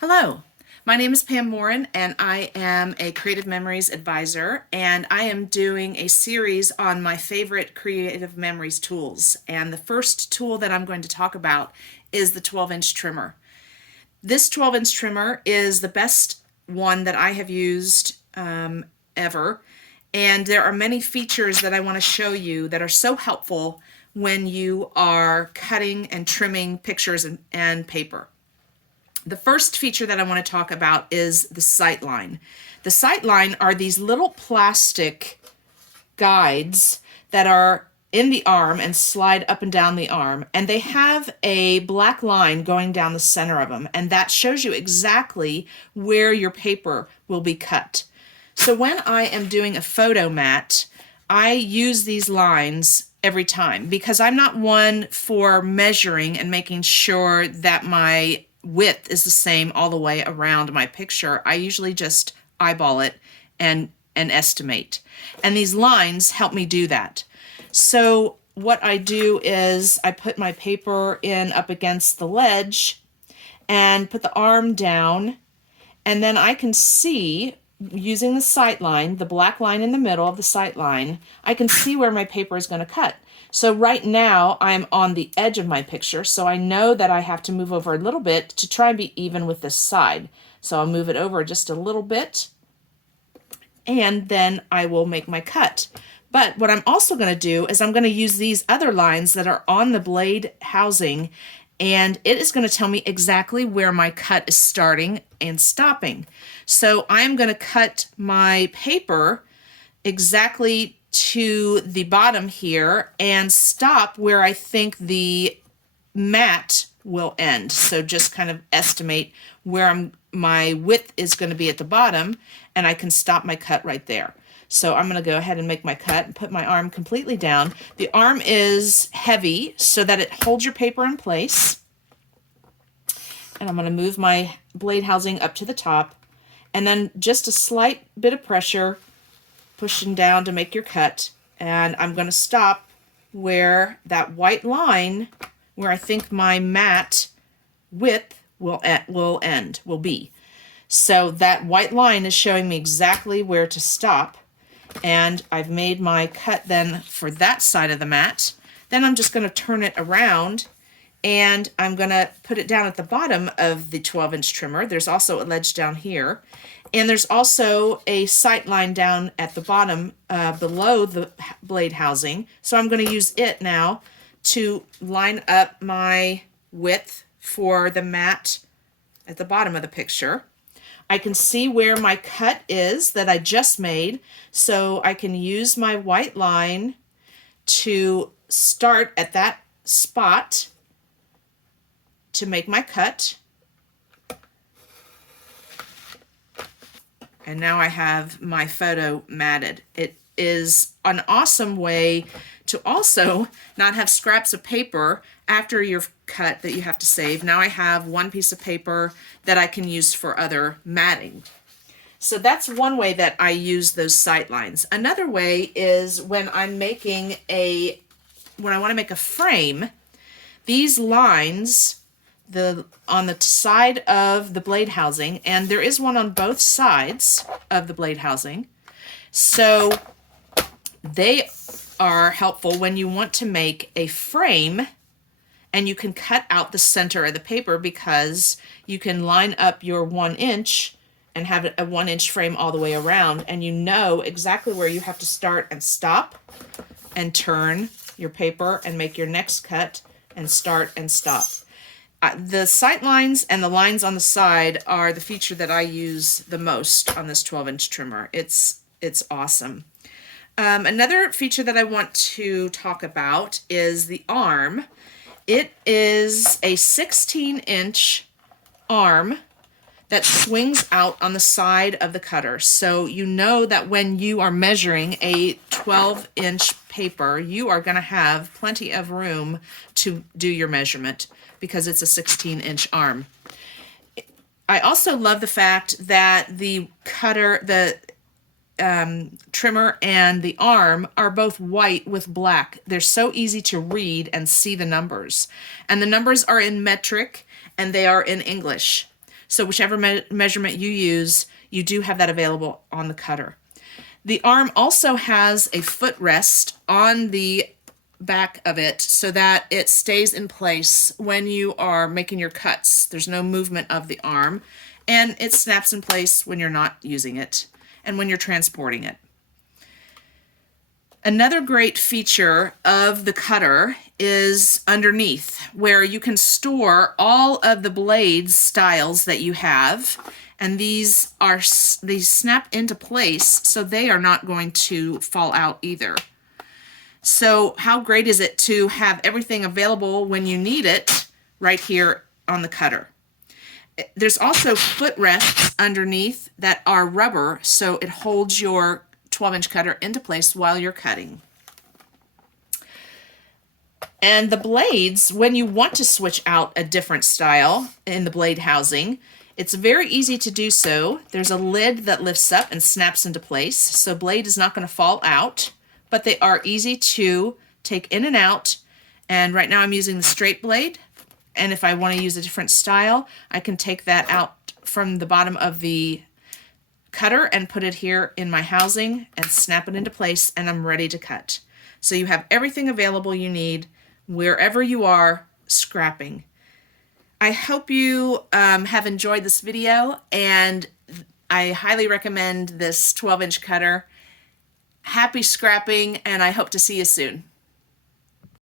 Hello, my name is Pam Morin and I am a Creative Memories advisor, and I am doing a series on my favorite Creative Memories tools. And the first tool that I'm going to talk about is the 12-inch trimmer. This 12-inch trimmer is the best one that I have used ever, and there are many features that I want to show you that are so helpful when you are cutting and trimming pictures and paper. The first feature that I want to talk about is the sight line. The sight line are these little plastic guides that are in the arm and slide up and down the arm, and they have a black line going down the center of them, and that shows you exactly where your paper will be cut. So when I am doing a photo mat, I use these lines every time because I'm not one for measuring and making sure that my width is the same all the way around my picture. I usually just eyeball it and estimate. And these lines help me do that. So what I do is I put my paper in up against the ledge and put the arm down, and then I can see, using the sight line, the black line in the middle of the sight line, I can see where my paper is going to cut. So right now I'm on the edge of my picture, so I know that I have to move over a little bit to try and be even with this side. So I'll move it over just a little bit, and then I will make my cut. But what I'm also going to do is I'm going to use these other lines that are on the blade housing, and it is going to tell me exactly where my cut is starting and stopping. So I'm going to cut my paper exactly to the bottom here and stop where I think the mat will end. So just kind of estimate where my width is going to be at the bottom, and I can stop my cut right there. So I'm going to go ahead and make my cut and put my arm completely down. The arm is heavy so that it holds your paper in place. And I'm going to move my blade housing up to the top, and then just a slight bit of pressure pushing down to make your cut. And I'm going to stop where that white line, where I think my mat width will be. So that white line is showing me exactly where to stop, and I've made my cut then for that side of the mat. Then I'm just going to turn it around, and I'm going to put it down at the bottom of the 12-inch trimmer. There's also a ledge down here, and there's also a sight line down at the bottom below the blade housing. So I'm going to use it now to line up my width for the mat at the bottom of the picture. I can see where my cut is that I just made, so I can use my white line to start at that spot to make my cut. And now I have my photo matted. It is an awesome way to also not have scraps of paper after you've cut that you have to save. Now I have one piece of paper that I can use for other matting. So that's one way that I use those sight lines. Another way is when I'm making when I want to make a frame, these lines on the side of the blade housing, and there is one on both sides of the blade housing. So they are helpful when you want to make a frame, and you can cut out the center of the paper because you can line up your 1 inch and have a 1-inch frame all the way around, and you know exactly where you have to start and stop and turn your paper and make your next cut and start and stop. The sight lines and the lines on the side are the feature that I use the most on this 12-inch trimmer. It's awesome. Another feature that I want to talk about is the arm. It is a 16-inch arm that swings out on the side of the cutter. So you know that when you are measuring a 12-inch paper, you are going to have plenty of room to do your measurement because it's a 16-inch arm. I also love the fact that the cutter, the trimmer and the arm are both white with black. They're so easy to read and see the numbers. And the numbers are in metric and they are in English. So whichever measurement you use, you do have that available on the cutter. The arm also has a footrest on the back of it so that it stays in place when you are making your cuts. There's no movement of the arm, and it snaps in place when you're not using it and when you're transporting it. Another great feature of the cutter is underneath, where you can store all of the blades styles that you have, and these snap into place, so they are not going to fall out either. So how great is it to have everything available when you need it right here on the cutter? There's also footrests underneath that are rubber, so it holds your 12-inch cutter into place while you're cutting. And the blades, when you want to switch out a different style in the blade housing, it's very easy to do so. There's a lid that lifts up and snaps into place, so blade is not going to fall out, but they are easy to take in and out. And right now I'm using the straight blade, and if I want to use a different style, I can take that out from the bottom of the cutter and put it here in my housing and snap it into place, and I'm ready to cut. So you have everything available you need wherever you are scrapping. I hope you have enjoyed this video, and I highly recommend this 12-inch cutter. Happy scrapping, and I hope to see you soon.